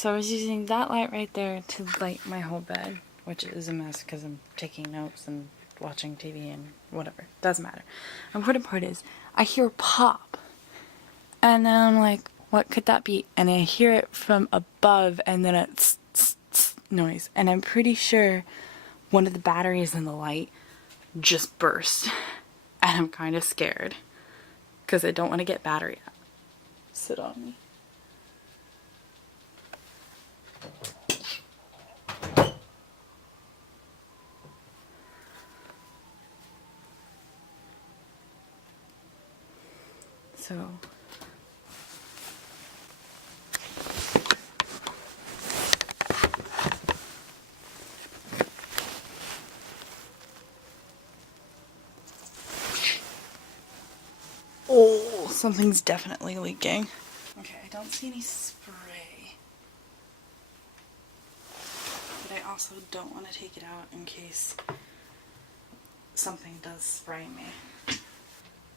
So I was using that light right there to light my whole bed, which is a mess because I'm taking notes and watching TV and whatever. Doesn't matter. The important part is I hear a pop. And then I'm like, what could that be? And I hear it from above and then it's noise. And I'm pretty sure one of the batteries in the light just burst. And I'm kind of scared because I don't want to get battery out. Sit on me. So oh, something's definitely leaking. Okay, I don't see any spray. But I also don't want to take it out in case something does spray me.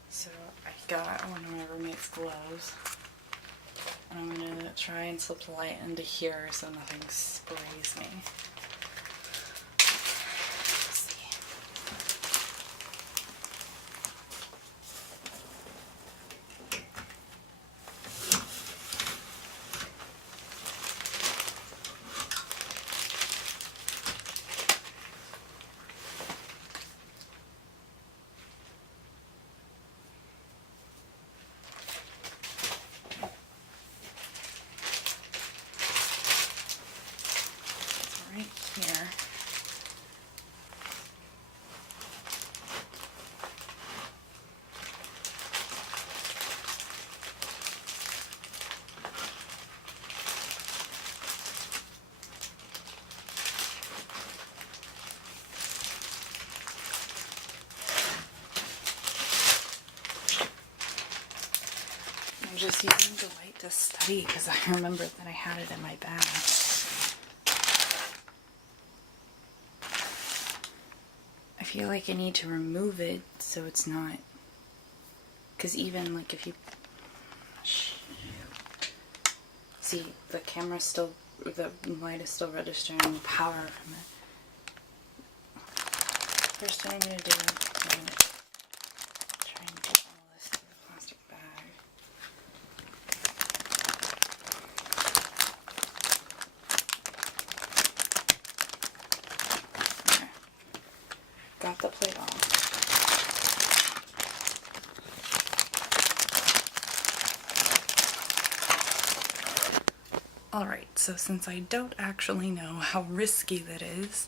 So I got one of my roommate's gloves. And I'm gonna try and slip the light into here so nothing sprays me. Let's see. Right here. I'm just using the light to study because I remember that I had it in my bag. I feel like I need to remove it so it's not, because even like if you see the camera's still, the light is still registering the power from it. First thing I'm going to do, I'm going to try and get all this through the plastic bag. There. Got the plate off. Alright, so since I don't actually know how risky that is,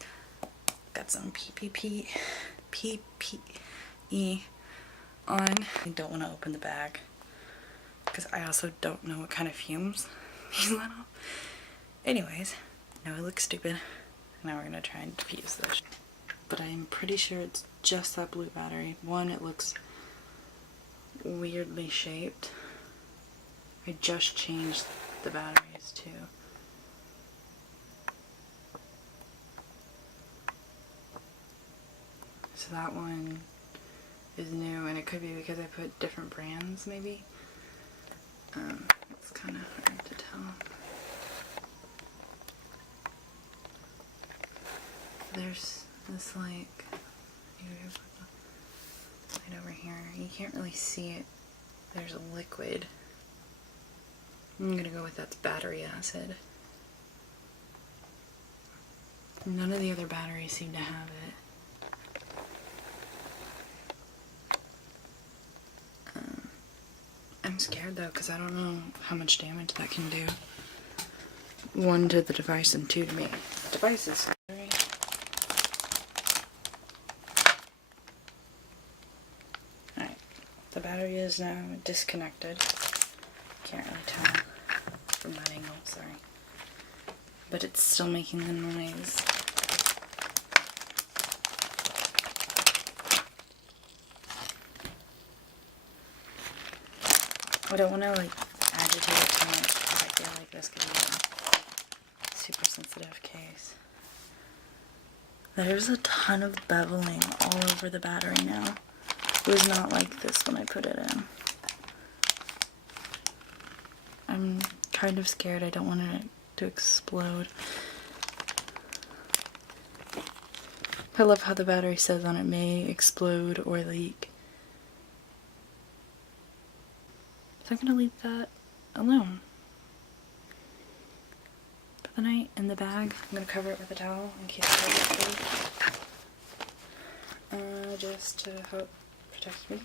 got some PPE on. I don't want to open the bag because I also don't know what kind of fumes these let off. Anyways, now I look stupid. Now we're going to try and defuse this. But I'm pretty sure it's just that blue battery. One, it looks weirdly shaped. I just changed the batteries too. So that one is new, and it could be because I put different brands maybe. It's kind of hard to tell. There's this like light over here. You can't really see it. There's a liquid. I'm gonna go with that's battery acid. None of the other batteries seem to have it. I'm scared though because I don't know how much damage that can do. One to the device and two to me. The device is scary. Alright, the battery is now disconnected. Can't really tell from that angle, sorry. But it's still making the noise. I don't want to like agitate it too much because I feel like this could be a super sensitive case. There's a ton of beveling all over the battery now. It was not like this when I put it in. I'm kind of scared. I don't want to to explode. I love how the battery says on it may explode or leak. So I'm gonna leave that alone. For the night in the bag, I'm gonna cover it with a towel in case it gets just to help protect me.